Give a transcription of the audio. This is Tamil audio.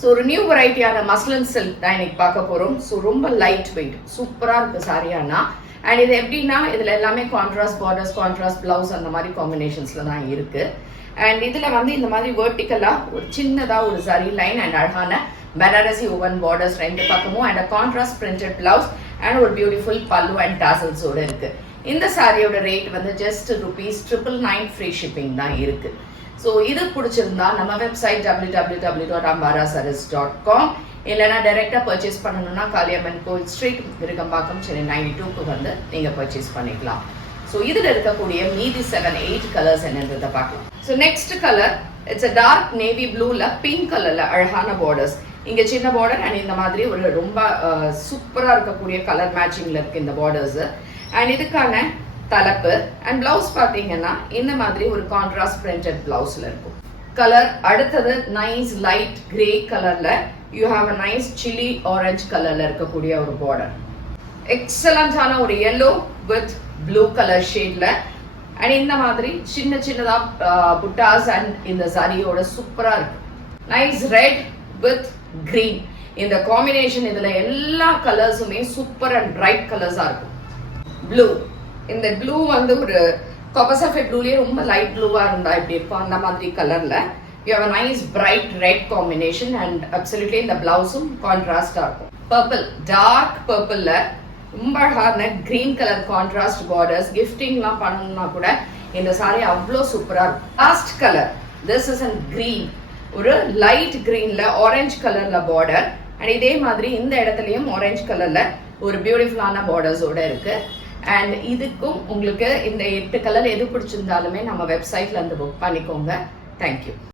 ஸோ ஒரு நியூ வெரைட்டியான மஸ்லின் சில்க் தான் இன்னைக்கு பார்க்க போகிறோம். ஸோ ரொம்ப லைட் வெயிட் சூப்பராக இருக்குது சாரியானா. அண்ட் இது எப்படின்னா இதில் எல்லாமே கான்ட்ராஸ்ட் பார்டர்ஸ், கான்ட்ராஸ்ட் பிளவுஸ் அந்த மாதிரி காம்பினேஷன்ஸில் தான் இருக்குது. அண்ட் இதில் வந்து இந்த மாதிரி வெர்டிக்கலாக ஒரு சின்னதாக ஒரு சரி லைன் அண்ட் அழகான பனாரசி ஓவன் பார்டர்ஸ் ரெண்டு பக்கமும் and contrast printed blouse and ஒரு பியூட்டிஃபுல் பல்லு அண்ட் டாசல்ஸோடு இருக்குது. இந்த சாரியோட ரேட் வந்து ஜஸ்ட் ₹999 ஃப்ரீ ஷிப்பிங் தான் இருக்குது. ஸோ இது பிடிச்சிருந்தா நம்ம வெப்சைட் www.ambarasarees.com இல்லைனா டைரெக்டாக பர்ச்சேஸ் பண்ணணும்னா காளியம்மன் கோயில் ஸ்ட்ரீட், விருகம்பாக்கம், சென்னை 92க்கு வந்து நீங்கள் பர்ச்சேஸ் பண்ணிக்கலாம். ஸோ இதில் இருக்கக்கூடிய மீதி 7-8 கலர்ஸ் என்னன்றதை பார்க்கலாம். So next colour it's a dark navy ப்ளூவில் பிங்க் கலரில் அழகான பார்டர்ஸ், இங்கே சின்ன பார்டர் அண்ட் இந்த மாதிரி ஒரு ரொம்ப சூப்பராக இருக்கக்கூடிய கலர் மேட்சிங்கில் இருக்குது இந்த பார்டர்ஸு. அண்ட் இதுக்கான தலைப்பு அண்ட் பிளவுஸ் பார்த்தீங்கன்னா இந்த மாதிரி ஒரு கான்ட்ராஸ்ட் பிரிண்டட் பிளவுஸ்ல இருக்கும். கலர் அடுத்தது நைஸ் லைட் கிரே கலர்ல you have a nice chilli orange கலர்ல இருக்கக்கூடிய ஒரு பார்டர். எக்ஸலண்டான ஒரு yellow வித் ப்ளூ கலர் ஷேட்ல அண்ட் இந்த மாதிரி சின்ன சின்னதா புட்டாஸ் அண்ட் இந்த சாரியோட சூப்பரா இருக்கு. நைஸ் ரெட் வித் கிரீன் இந்த காம்பினேஷன், இதுல எல்லா கலர்ஸுமே சூப்பர் அண்ட் பிரைட் கலர்ஸா இருக்கும். ப்ளூ, இந்த ப்ளூ வந்து ஒரு காப்பர் சல்ஃபேட் ப்ளூலயே ரொம்ப லைட் ப்ளூவா இருந்தா இப்படி இருக்கும் அந்த மாதிரி கலர்ல you have a nice bright red combination and absolutely இந்த பிளவுஸும் கான்ட்ராஸ்டா இருக்கும். பர்பிள், டார்க் பர்பிள்ல ரொம்ப அழகான கிரீன் கலர் கான்ட்ராஸ்ட் பார்டர்ஸ், கிஃப்டிங்லாம் பண்ணணும்னா கூட இந்த சாரி அவ்வளோ சூப்பரா இருக்கும். Last colour this is an green, ஒரு லைட் கிரீன்ல ஆரஞ்சு கலர்ல பார்டர் அண்ட் இதே மாதிரி இந்த இடத்துலயும் ஆரஞ்சு கலர்ல ஒரு பியூட்டிஃபுல்லான பார்டர்ஸோட இருக்கு. அண்ட் இதுக்கும் உங்களுக்கு இந்த 8 கலர் எது பிடிச்சிருந்தாலுமே நம்ம வெப்சைட்ல இருந்து புக் பண்ணிக்கோங்க. தேங்க்யூ.